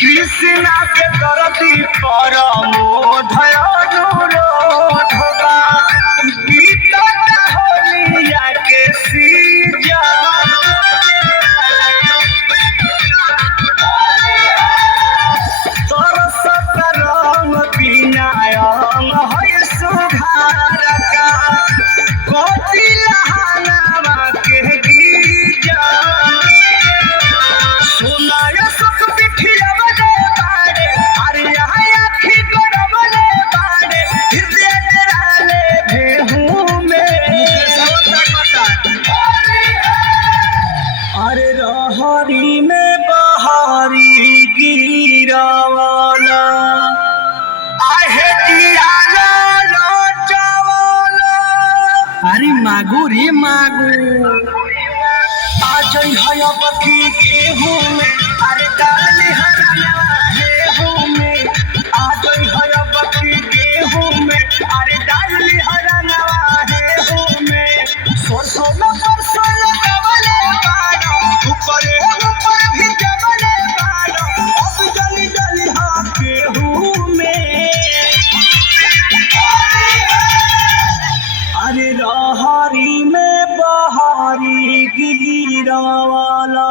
कृष्णा के तरती परमोधय अनुरोधबा गीतटा होलिया के सीजा सरसत रंग बिना अंग है सुधारका कथी लहानावा के गीजा सुनाय सुख पिठिया बने बाड़े अरे यहाँ आखी गड़बले बाड़े हृदय डराले भेहूं में अरे रहरी में बहारी गिरावाला आहे दियाला लोचावाला अरे मागू रे मागू आज है बकी गेहूं में अरे डाली हराना गेहूं में आज है बकी गेहूं में अरे डाली हराना गेहूं में सरसों में परसों लगावले बाड़ो ऊपर भी जमले बाड़ो अब जली जली हाँ गेहूं में अरे रहरी में बहारी गिरावाला